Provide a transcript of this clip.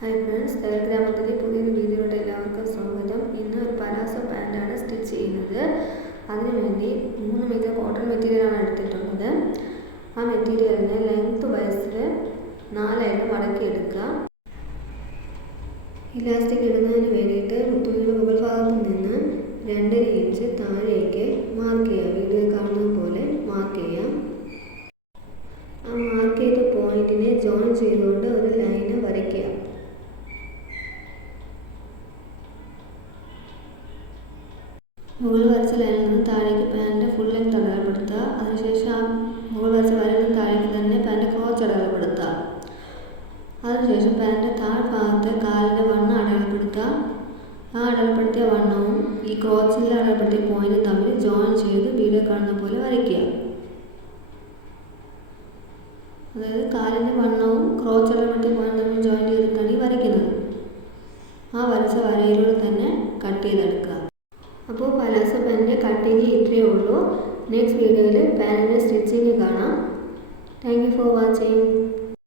Hi friends, ഗ്രാമത്തിലെ പുതിയൊരു വീഡിയോയുടെ എല്ലാവർക്കും സ്വാഗതം. ഇന്ന് ഒരു പലാസോ പാൻറ്റാണ് സ്റ്റിച്ച് ചെയ്യുന്നത്. അതിനുവേണ്ടി 3 മീറ്റർ കോട്ടൺ മെറ്റീരിയലാണ് എടുത്തിട്ടുള്ളത്. ആ മെറ്റീരിയലിനെ ലെങ്ത് വൈസിൽ 4 മടക്കിയെടുക്കുക. ഇലാസ്റ്റിക് ഇടുന്നതിന് വേണ്ടിയിട്ട് തുണിയുടെ മുകൾ ഭാഗത്ത് നിന്ന് 2.5 ഇഞ്ച് താഴേക്ക് മാർക്ക് ചെയ്യുക. വീഡിയോ കാണുന്നത് പോലെ മാർക്ക് ചെയ്യാം. ആ മാർക്ക് ചെയ്ത പോയിന്റിനെ ജോയിൻ ചെയ്തുകൊണ്ട് ഒരു ലൈന് വരയ്ക്കുക. മുകൾ വരച്ച ലൈനിൽ നിന്ന് താഴേക്ക് പാൻറ്റ് ഫുൾ ലെങ്ത് അടയാളപ്പെടുത്തുക. അതിനുശേഷം ആ മുകൾ വരച്ച വരയിൽ നിന്ന് താഴേക്ക് തന്നെ പാൻറ്റ് ക്രോച്ച് അടയാളപ്പെടുത്തുക. അതിനുശേഷം പാൻറ്റ് താഴ്ഭാഗത്ത് കാലിൻ്റെ വണ്ണം അടയാളപ്പെടുത്തുക. ആ അടയാളപ്പെടുത്തിയ വണ്ണവും ഈ ക്രോച്ചിൽ അടയാളപ്പെടുത്തിയ പോയിന്റും തമ്മിൽ ജോയിൻ ചെയ്ത് വീഡിയോ കാണുന്ന പോലെ വരയ്ക്കുക. അതായത് കാലിൻ്റെ വണ്ണവും ക്രോച്ച് അടയാളപ്പെടുത്തിയ പോയിന്റ് തമ്മിൽ ജോയിൻ ചെയ്തിട്ടാണ് ഈ വരയ്ക്കുന്നത്. ആ വരച്ച വരയിലൂടെ തന്നെ കട്ട് ചെയ്തെടുക്കുക. അപ്പോൾ പലാസോ പാൻറ്റിൻ്റെ കട്ടിങ് ഇത്രയേ ഉള്ളൂ. നെക്സ്റ്റ് വീഡിയോയിൽ പാൻറ്റിൻ്റെ സ്റ്റിച്ചിങ് കാണാം. Thank you for watching.